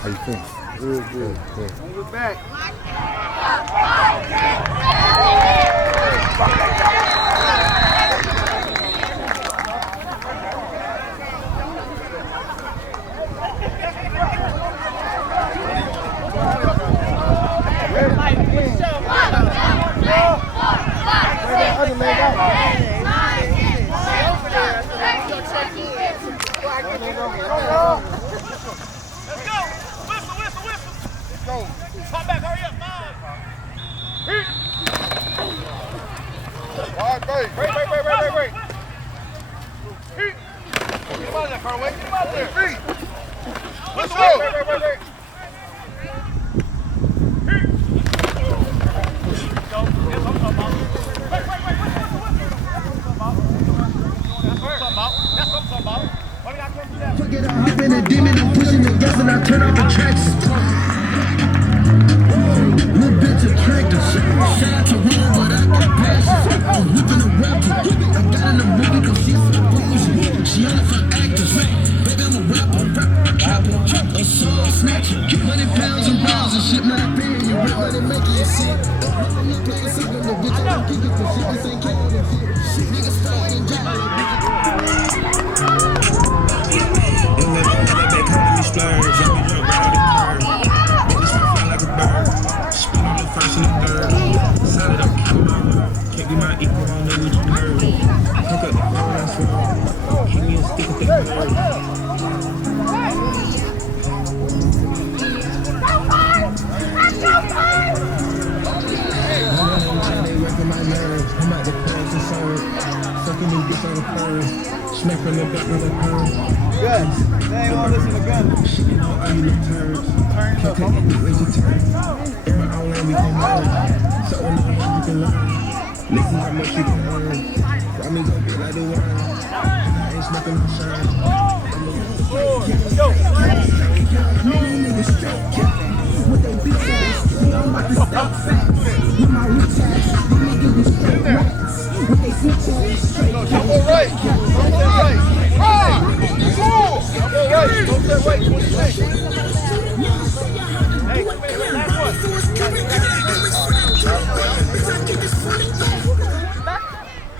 How you feel? Good. Move it back.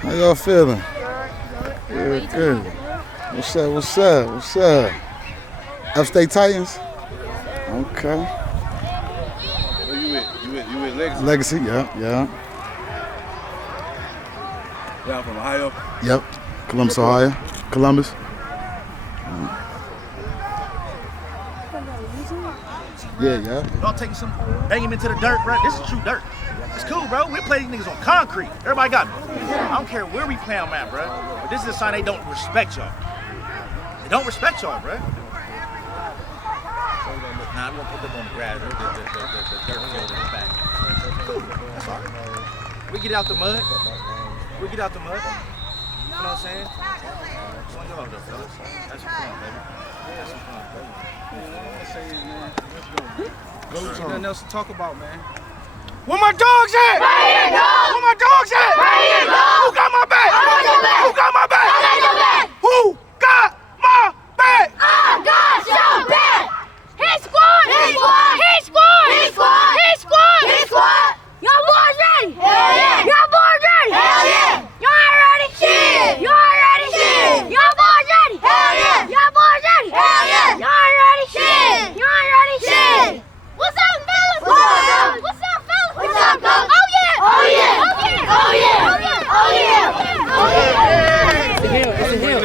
How y'all feeling? Good. What's up? Upstate Titans? Okay. Where you with Legacy? Legacy, yeah. Y'all from Ohio? Yep. Columbus, Ohio. Columbus. Yeah. Y'all taking some, bang him into the dirt, bro. This is true dirt. It's cool, bro. We play these niggas on concrete. Everybody got it. I don't care where we play them at, bro. But this is a sign they don't respect y'all. They don't respect y'all, bro. Nah, I'm gonna put them on the grass. The dirt field in the back. Cool. That's all right. We get out the mud. You know what I'm saying? It's on y'all, though, fellas. That's some fun, baby. That's some fun, baby. There's nothing else to talk about, man. Where my dogs at? Right here, dog. Where my dogs at? Right here, dog. Who got my back? I got your back. Who got my back? I got your back. Who got my back? I got your back. Hit squad. Hit squad. Hit squad. Hit squad. Hit squad. Hit squad. Y'all boys ready? Hell yeah. Y'all boys ready? Hell yeah. Y'all ain't ready? Shit. Y'all ain't ready? Shit. Y'all boys ready? Hell yeah. Y'all boys ready? Hell yeah. Y'all ain't ready? Shit. Y'all ain't ready? Shit. What's up, fellas? What's up, fellas? What's up, fellas? What's up, fellas? Oh yeah. Oh yeah. Oh yeah. Oh yeah. Oh yeah. Oh yeah. It's a hill. It's a hill.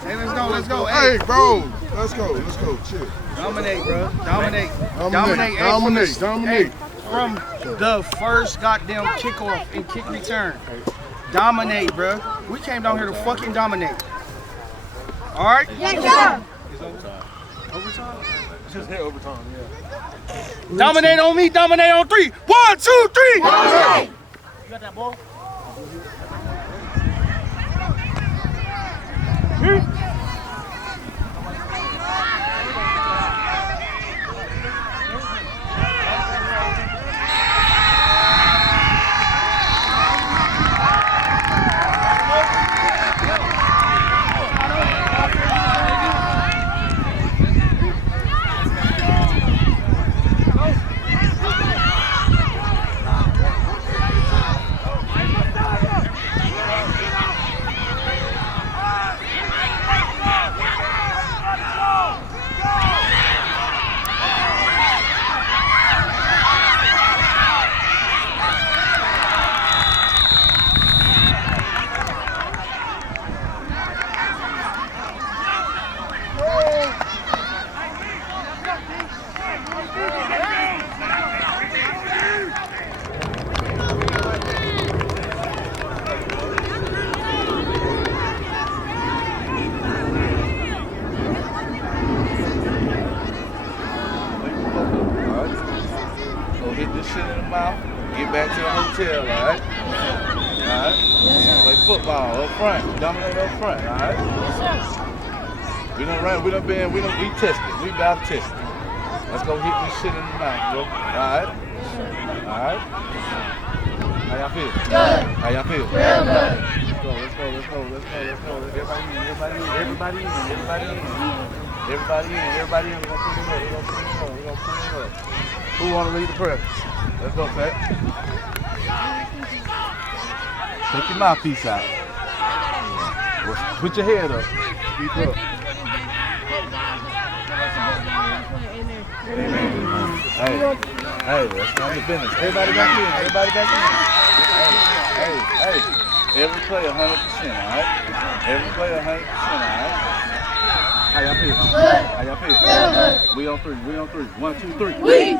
Hey, let's go. Hey, bro. Let's go. Chill. Dominate, bro. Dominate. Dominate. From the first goddamn kickoff and kick return. Dominate, bro. We came down here to fucking dominate. All right? Yes, sir. Overtime? Just hit overtime, yeah. Dominate on me, dominate on 3. 1, 2, 3. Dominate. You got that ball? football, get back to the hotel, all right? All right? Play football up front, dominate up front, all right? We done ran, we tested, we about to test it. Let's go hit this shit in the mouth, bro. All right? All right? How y'all feel? Good. How y'all feel? Real good. Let's go. Everybody in. We're gonna put it up. Who wanna lead the prayer? Let's go, Pat. Take your mouthpiece out. Put your head up. Keep up. Hey, that's not the business. Everybody back in. Hey. Every play 100%, all right? Every play 100%, all right? How y'all feel? We on three. 1, 2, 3. We!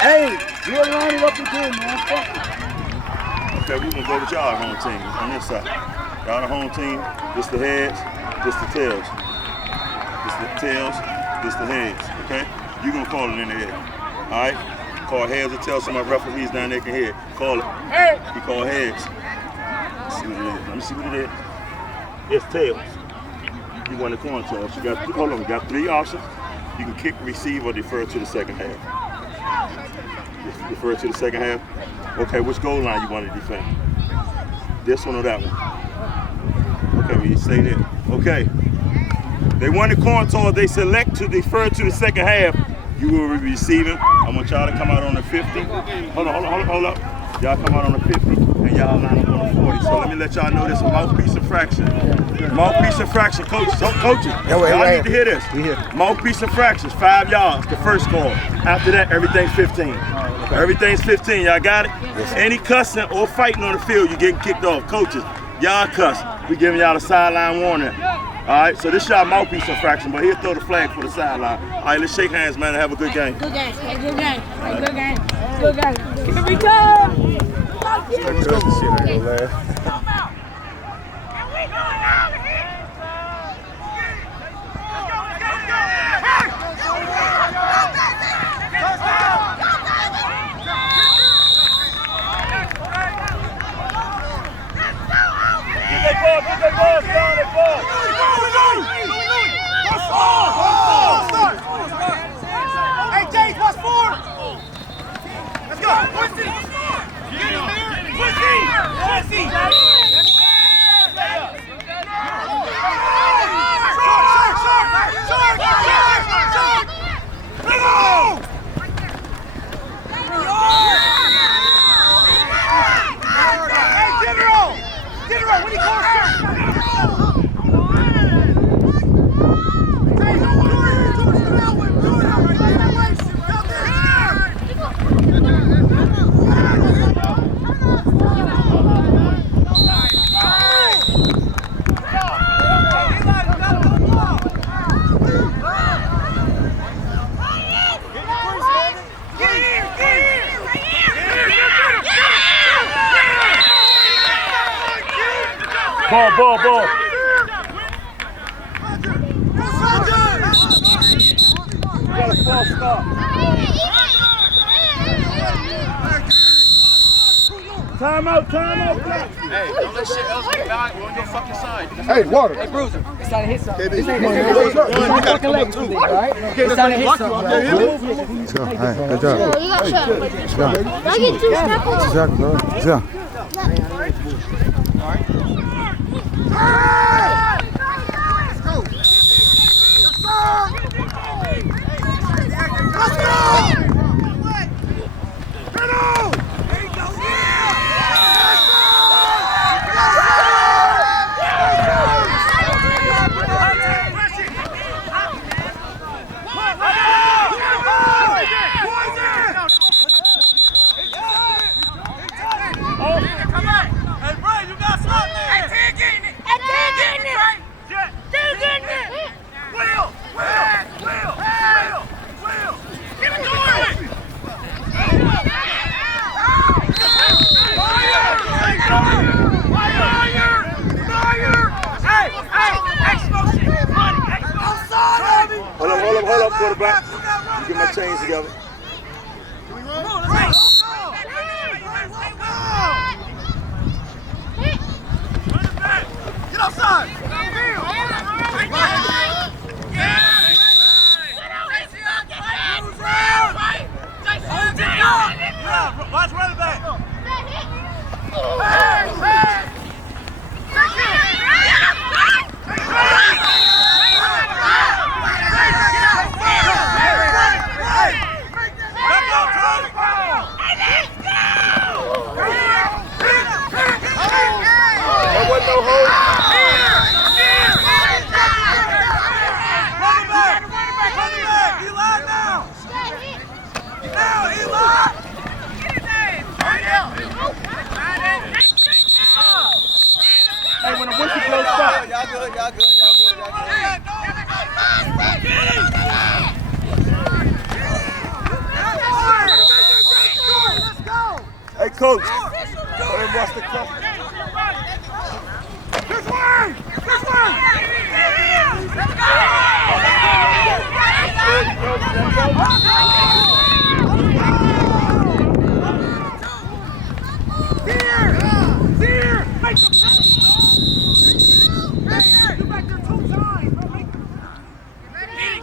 Hey, we'll line it up again, man. Okay, we're gonna go with y'all home team on this side. Y'all the home team, this the heads, this the tails. This the tails, this the heads, okay? You're gonna call it in the head. Alright? Call heads or tails, some of my referees down there can hear. Call it. He called heads. Let's see what it is. Let me see what it is. It's tails. You want the corn toss. You got you got 3 options. You can kick, receive, or defer to the second half. Defer to the second half. Okay, which goal line you want to defend? This one or that one? Okay, well, you say that. Okay. They want the corn toss. They select to defer to the second half. You will be receiving. I want y'all to come out on the 50. Hold up. Y'all come out on the 50 and y'all line up on the 40. So let me let y'all know this mouthpiece infraction. Mouthpiece infraction, coaches. Y'all need to hear this. Mouthpiece infractions, 5 yards, the first call. After that, everything's 15. Everything's 15, y'all got it? Any cussing or fighting on the field, you're getting kicked off. Coaches, y'all cuss. We giving y'all a sideline warning. All right, so this y'all mouthpiece infraction, but he'll throw the flag for the sideline. All right, let's shake hands, man, and have a good game. Good game. Here we go. Let's go. Hey, James, what's 4? Let's go. General, what do you call Ball. You got a false start. Time out. Hey, don't let shit else get back. We're on your fucking side. Hey, water. Hey, Bruiser. It's time to hit something. It's It's time to hit something, all right? It's time to hit something. Let's go. All right, good job. You got shot. Let's go. I get 2 tackles. Exactly, bro. Let's go. Hey, bro, you got something. Hey, tag in it. chains together. Come on, let's go. Get outside. Watch running back. There wasn't no hold. Hey, when the whistle blows, stop. Y'all good. Hey, coach. Watch the cover. This way! Here! Make the you back there 2 times, bro.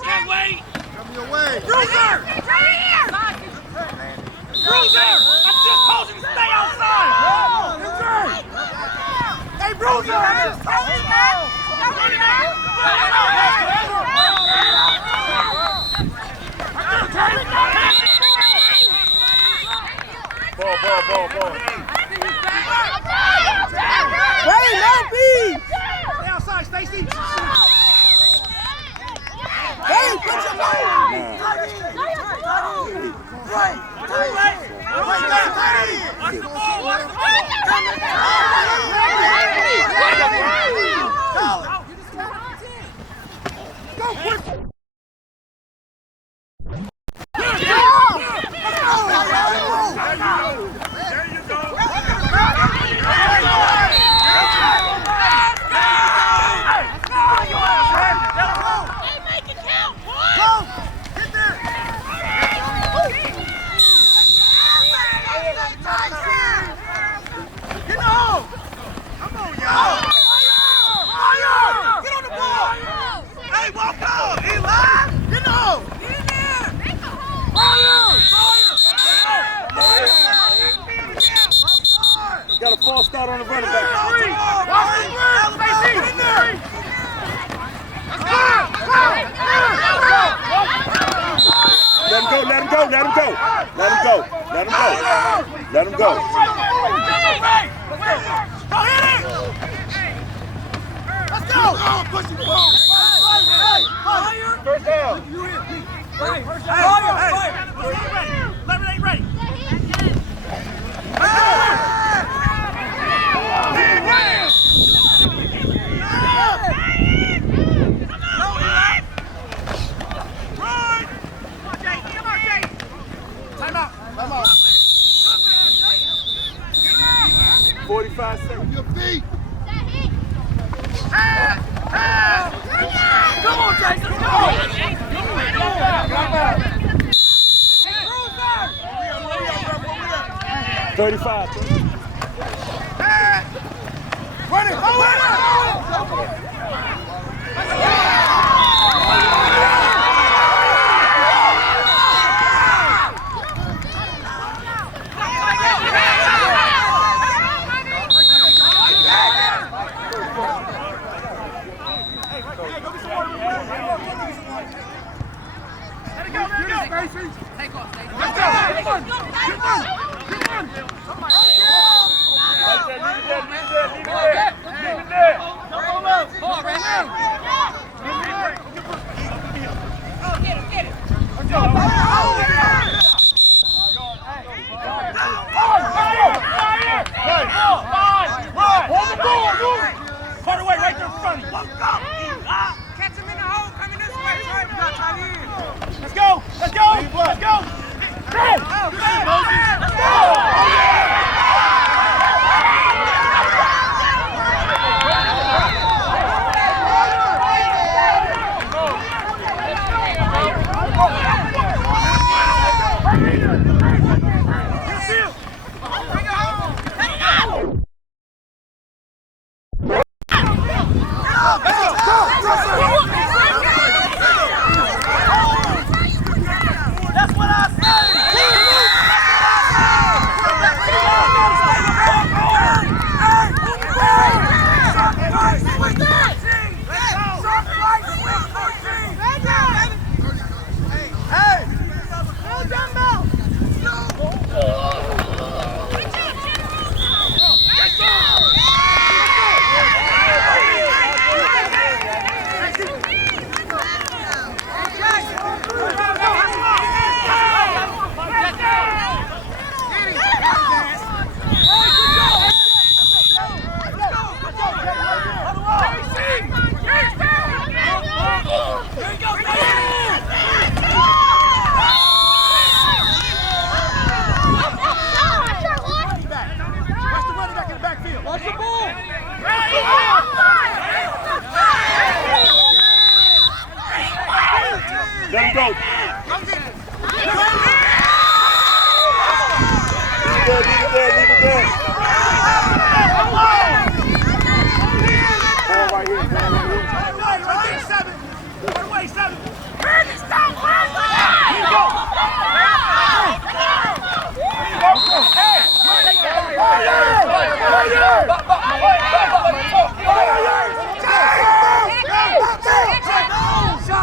Can't wait! Coming your way. Bruiser! Bruiser! I just told you to stay outside! Hey, Bruiser! I just told you! Ball. Hey, no beef! Stay outside, Stacy! Hey, put your leg! Right! Go quick! Got a false start on the running back. Let him go. Let's go! Push it! First down! Lemonade ready! Time out! 45 seconds. Your feet! Come on, Jason, go! 35. Run it!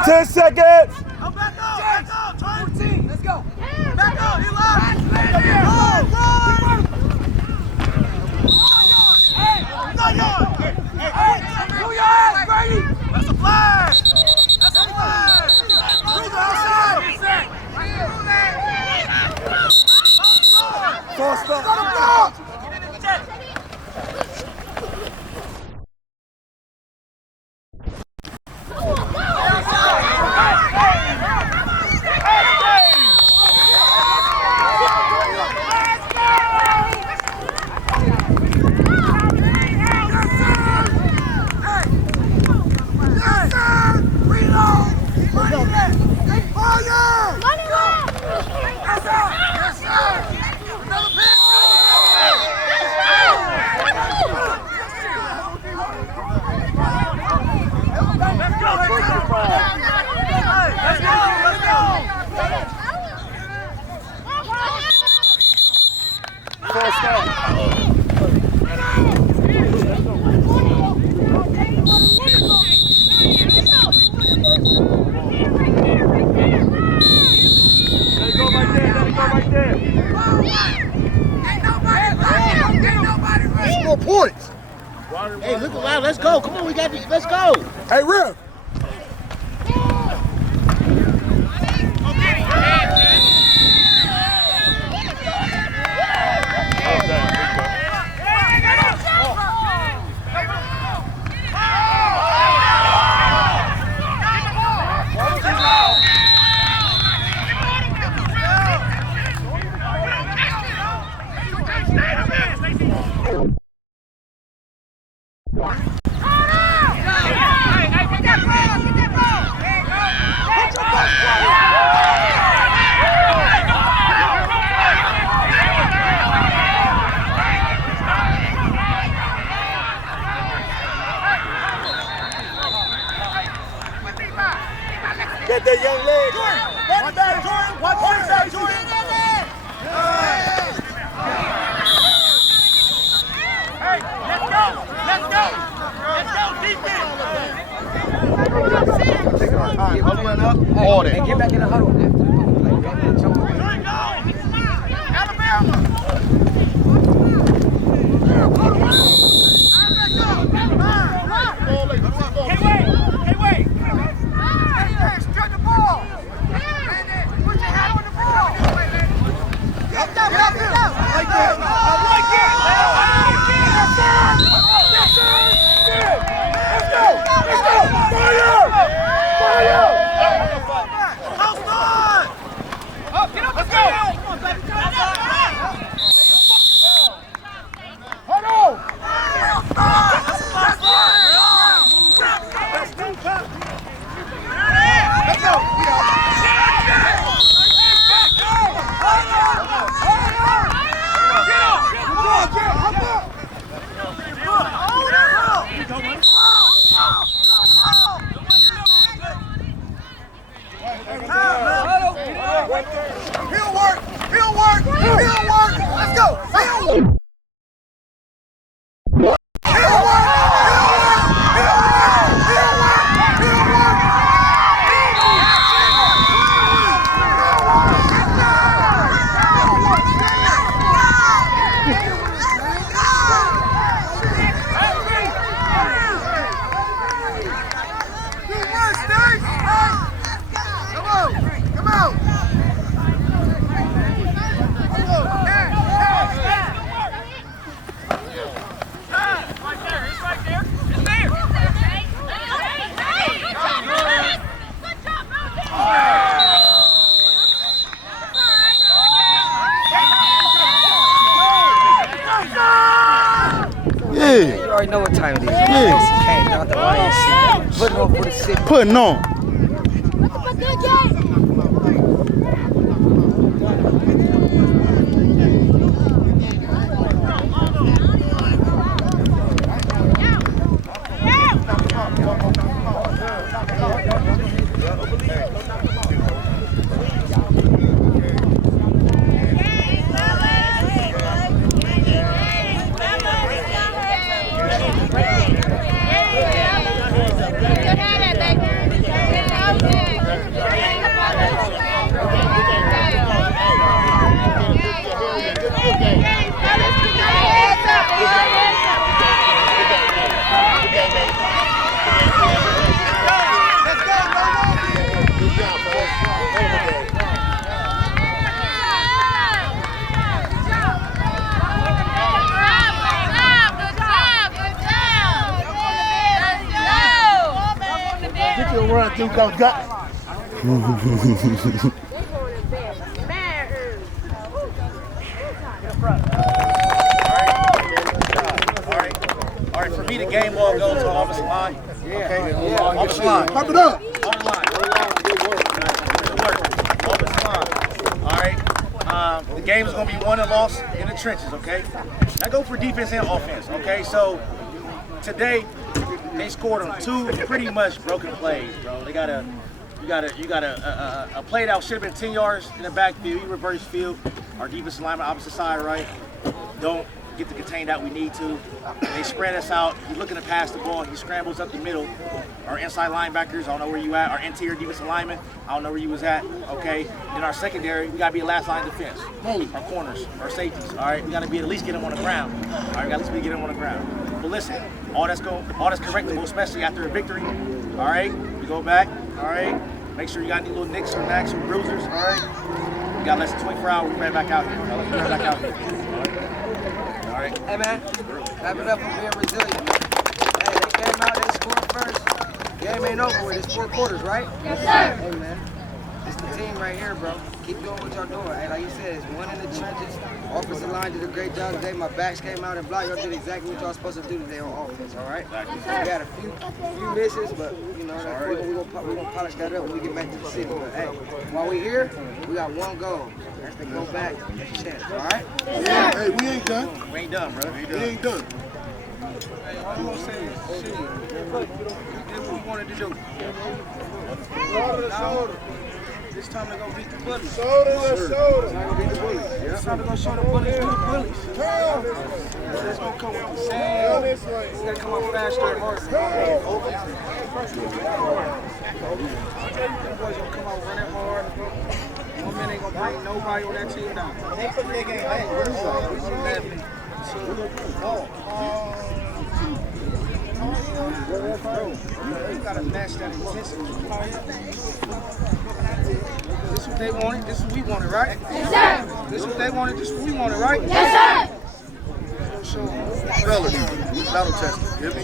10 seconds. I'm back up, 14, let's go. Back up, he lost. Hey, do your ass, Brady. That's a flag. That's a flag. Move outside. False stop. More points. Hey, look loud. Let's go. Come on, we got this. Let's go. Hey, Riff. Get that young leg. Watch that, Jordan. Watch that, Jordan. Hey, let's go. Let's go. Let's go, defense. Open up. Order. And get back in the huddle. Alabama. Hey, wait. Strike the ball. Put your hat on the ball. Get down. Like that. Yes, sir. Let's go. Fire. House on. Get up. Let's go. Hold on. Let's go. He'll work. Let's go. Come on. You already know what time it is. Yeah. Came down to YNC. Putting on for the city. Putting on. Team coach got. All right, for me, the game ball goes to offensive line. Okay? Offensive line. Pump it up. On the line. Offensive line. All right? The game is going to be won and lost in the trenches, okay? I go for defense and offense, okay? So, today, they scored on 2 pretty much broken plays, bro. You got a play that should have been 10 yards in the backfield. You reverse field. Our defensive lineman opposite side, right? Don't get to contain that we need to. They spread us out. He's looking to pass the ball. He scrambles up the middle. Our inside linebackers, I don't know where you at. Our interior defensive lineman, I don't know where you was at. Okay. Then our secondary, we got to be a last line defense. Our corners, our safeties. All right. We got to be at least get them on the ground. All right. We got to at least get them on the ground. But listen, all that's correctable, especially after a victory. All right. We go back. All right. Make sure you got any little nicks or knacks or bruisers. All right. We got less than 24 hours. We ran back out here. All right. Hey, man, clap it up for being resilient, man. Hey, they came out, they scored first. Game ain't over with. It's 4 quarters, right? Yes, sir. Hey, man, it's the team right here, bro. Keep doing what y'all doing. Hey, like you said, it's one in the trenches. Offensive line did a great job today. My backs came out and blocked. Y'all did exactly what y'all supposed to do today on offense, all right? Yes, We sir. got a few misses, but, you know, we're gonna polish that up when we get back to the city. But, hey, while we're here, we got one goal. That's to go back and get the chance, all right? Yes, sir. Hey, we ain't done. We ain't done, bro. We ain't done. All I'm gonna say is, shit, we did what we wanted to do. Now, it's time to go beat the bullies. It's time to beat the bullies. It's time to go show the bullies who the bullies. It's gonna come with the same. It's gonna come out faster and harder. The boys gonna come out running hard. One man ain't gonna bring nobody on that team down. They put their game back. You gotta match that intensity. This is what they wanted, this is what we wanted, right? Yes, sir. This is what they wanted, this is what we wanted, right? Yes, sir. So, Fellas, battle testing. Hear me?